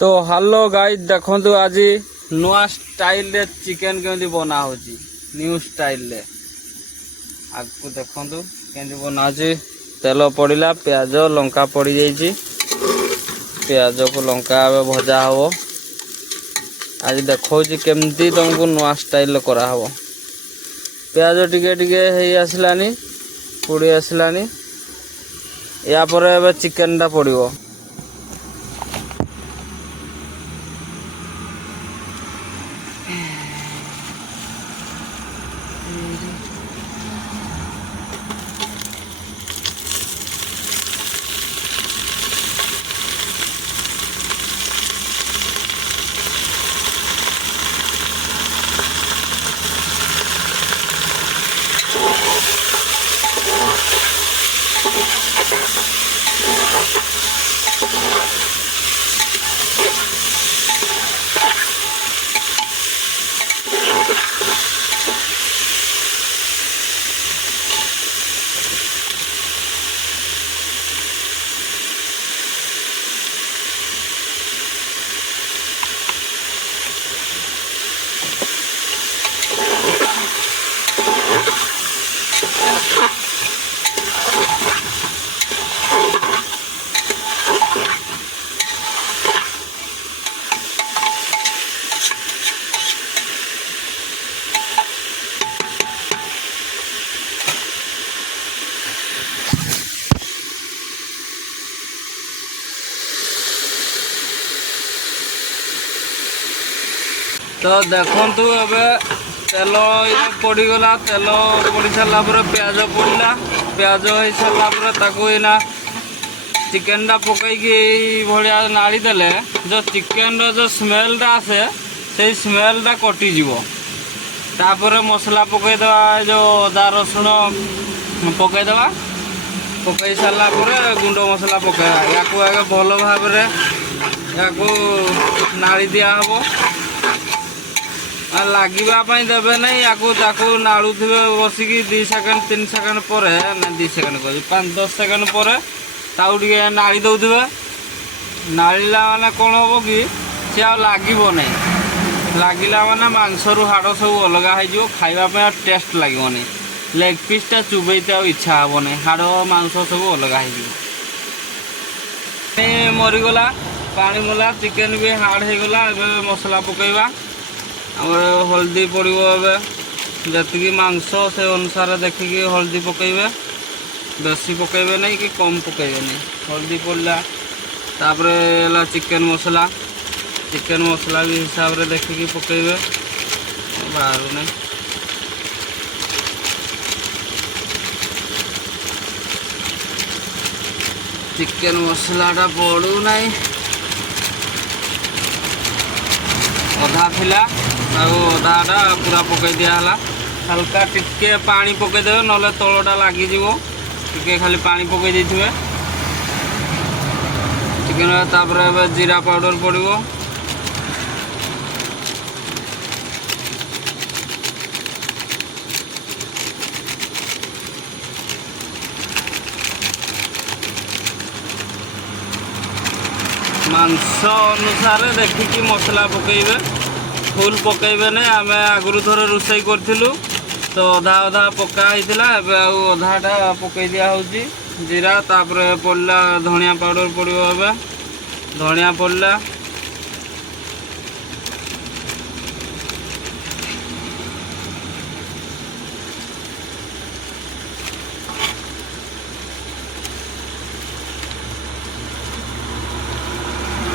तो hello guys देखो आज नुआ स्टाइल रे चिकन केमती बना होची न्यू स्टाइल रे आपको देखो केमती बना होची। तेल पड़िला प्याज लंका पड़ी जाइए प्याज को लंका भजा हब आज देखो केमती तुमको नुआ स्टाइल करा हब। प्याज टिके टिके हे आसलानी पुड़ी आसलानी या पर एबे चिकन टा पड़िबो। तो देखु एबे तेल पड़गला तेल पड़ सारा पर प्याज पड़ा प्याज हो सारा पर ताकू एना चिकेन टा पकईकि भाया नाड़ी देले जो चिकेन रो जो स्मेल टा आसे से स्मेल टा कटिज तापर मसला पकईदे जो अदा रसुण पकईदे पकई सारा पर गुंड मसला पकड़ा या भल भाव या नाड़ी दिहब लगे देवे ना या नाड़ू थे बसिक 2 सेकेंड 3 सेकेंड पर ना 2 सेकेंड कह 5-10 सेकेंड पर टे नाड़ी दौथे नाड़ीला माने कौन हम कि सी लगे लगला माने मांसरू हाड़ सब अलग हो खावाई टेस्ट लगे लेग पीसटा चुबईते इच्छा हेनी हाड़ मांस सब अलग हो मरीगला पानी मला चिकेन भी हार्ड हो गला। मसला पकईवा हल्दी पड़ो जी मांस से अनुसार देखिए हल्दी पकईबे बेसी पकईबे नहीं कि कम पकईबे नहीं हल्दी पड़ला तापर चिकेन मसला भी हिसाब रे देखिए पकईबे बाहर नहीं चिकेन मसलाटा पड़ू नहीं अधा थिला अदाटा पूरा पकई दिहला हल्का टिके पानी पकईदे ना तलटा लगिज टिके खाली पानी पकई देथिबे चिकेन तापर जीरा पाउडर पड़ो मांस अनुसार देखिकी मसला पकईबे फुल पकईबे नहीं आम आगु थोड़े रोसई करूँ तो अधा अधा पकाई अधाटा पकई दिया होची जीरा तापर पड़ला धनिया पाउडर पड़ो ए धनिया पड़ला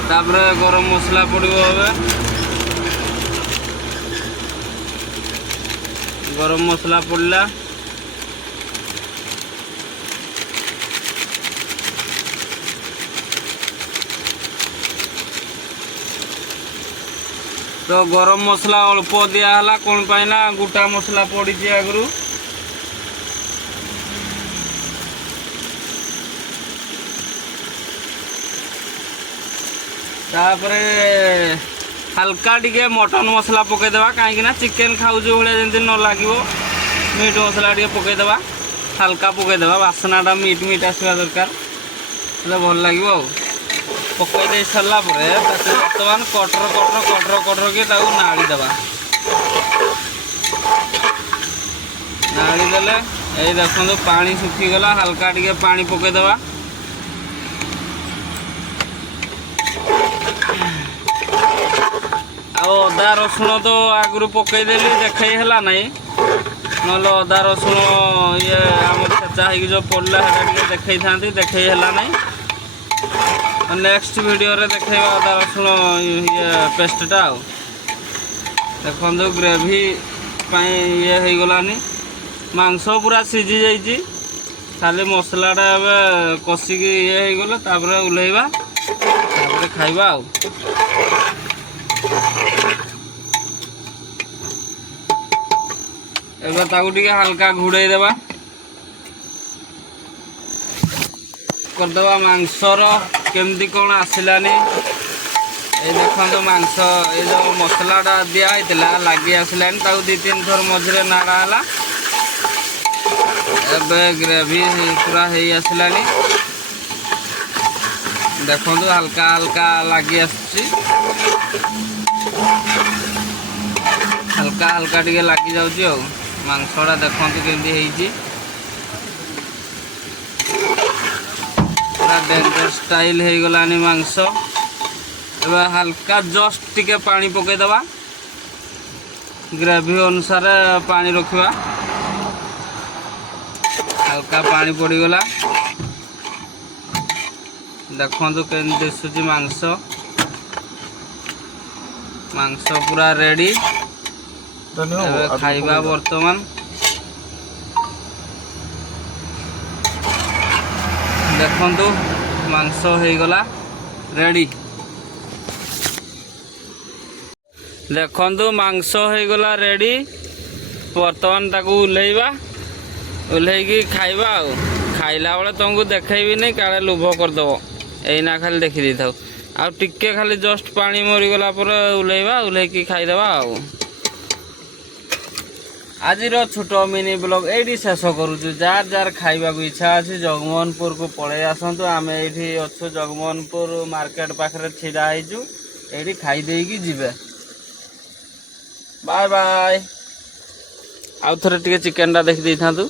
तापर गरम मसला पड़ो ए गरम मसला पड़ला तो गरम मसला अल्प दिहला कौन पाइना गोटा मसला पड़ी आगु तापरे हल्का टिके मटन मसला पकईदेवा कहीं चिकेन खाऊ भाया जमी न लगे मीट मसला टे पकईदेवा हल्का पकईदेवा बासनाटा मीट मीट आसवा दरकार भल लगे। ପକାଇ ଦେଇ ସାରିଲା ପରେ ତାକୁ ବର୍ତ୍ତମାନ କଟର କି ତାକୁ ନାଳି ଦେବା। ନାଳି ଦେଲେ ଏଇ ଦେଖନ୍ତୁ ପାଣି ଶୁଖିଗଲା, ହାଲକା ଟିକେ ପାଣି ପକାଇଦେବା। ଆଉ ଅଦା ରସୁଣ ତ ଆଗରୁ ପକାଇଦେଲି, ଦେଖେଇ ହେଲା ନାହିଁ, ନହେଲେ ଅଦା ରସୁଣ ଇଏ ଆମର ଛେଚା ହେଇକି ଯେଉଁ ପଡ଼ିଲା ସେଟା ଟିକେ ଦେଖେଇଥାନ୍ତି, ଦେଖେଇ ହେଲା ନାହିଁ। ନେକ୍ସଟ ଭିଡ଼ିଓରେ ଦେଖେଇବା ଅଦା ରସୁଣ ଇଏ ପେଷ୍ଟଟା। ଆଉ ଦେଖନ୍ତୁ ଗ୍ରେଭି ପାଇଁ ଇଏ ହେଇଗଲାନି, ମାଂସ ପୁରା ସିଝି ଯାଇଛି, ଖାଲି ମସଲାଟା ଏବେ କଷିକି ଇଏ ହେଇଗଲେ ତାପରେ ଓହ୍ଲେଇବା, ତାପରେ ଖାଇବା। ଆଉ ଏବେ ତାକୁ ଟିକେ ହାଲକା ଘୋଡ଼େଇ ଦେବା, କରିଦେବା। ମାଂସର କେମିତି କ'ଣ ଆସିଲାନି এই ଦେଖନ୍ତୁ ମାଂସ ଏ ଯେଉଁ ମସଲାଟା ଦିଆ ହେଇଥିଲା ଲାଗି ଆସିଲାନି, ତାକୁ 2-3 ଥର ମଝିରେ ନାଡ଼ା ହେଲା। ଏବେ ଗ୍ରେଭି ପୁରା ହେଇ ଆସିଲାନି, ଦେଖନ୍ତୁ ହାଲକା ହାଲକା ଲାଗି ଆସୁଛି, ହାଲକା ହାଲକା ଟିକେ ଲାଗି ଯାଉଛି। ଆଉ ମାଂସଟା ଦେଖନ୍ତୁ କେମିତି ହେଇଛି, ପୁରା ଡେଞ୍ଜର ଷ୍ଟାଇଲ ହେଇଗଲାନି ମାଂସ। ଏବେ ହାଲକା ଜଷ୍ଟ ଟିକେ ପାଣି ପକାଇଦେବା, ଗ୍ରେଭି ଅନୁସାରେ ପାଣି ରଖିବା। ହାଲକା ପାଣି ପଡ଼ିଗଲା, ଦେଖନ୍ତୁ କେମିତି ଦିଶୁଛି ମାଂସ। ମାଂସ ପୁରା ରେଡ଼ି, ଏବେ ଖାଇବା ବର୍ତ୍ତମାନ। ଦେଖନ୍ତୁ ମାଂସ ହେଇଗଲା ରେଡ଼ି। ଦେଖନ୍ତୁ ମାଂସ ହେଇଗଲା ରେଡ଼ି, ବର୍ତ୍ତମାନ ତାକୁ ଓହ୍ଲେଇବା, ଓହ୍ଲେଇକି ଖାଇବା। ଆଉ ଖାଇଲା ବେଳେ ତୁମକୁ ଦେଖେଇବିନି, କାଳେ ଲୋଭ କରିଦେବ, ଏଇନା ଖାଲି ଦେଖିଦେଇଥାଉ। ଆଉ ଟିକେ ଖାଲି ଜଷ୍ଟ ପାଣି ମରିଗଲା ପରେ ଓହ୍ଲେଇବା, ଓହ୍ଲେଇକି ଖାଇଦେବା। ଆଉ ଆଜିର ଛୋଟ ମିନି ବ୍ଲଗ୍ ଏଇଠି ଶେଷ କରୁଛୁ। ଯାହାର ଯାହାର ଖାଇବାକୁ ଇଚ୍ଛା ଅଛି ଜଗମୋହନପୁରକୁ ପଳେଇ ଆସନ୍ତୁ। ଆମେ ଏଇଠି ଅଛୁ, ଜଗମୋହନପୁର ମାର୍କେଟ ପାଖରେ ଛିଡ଼ା ହେଇଛୁ, ଏଇଠି ଖାଇଦେଇକି ଯିବେ। Bye bye. ଆଉ ଥରେ ଟିକେ ଚିକେନଟା ଦେଖିଦେଇଥାନ୍ତୁ।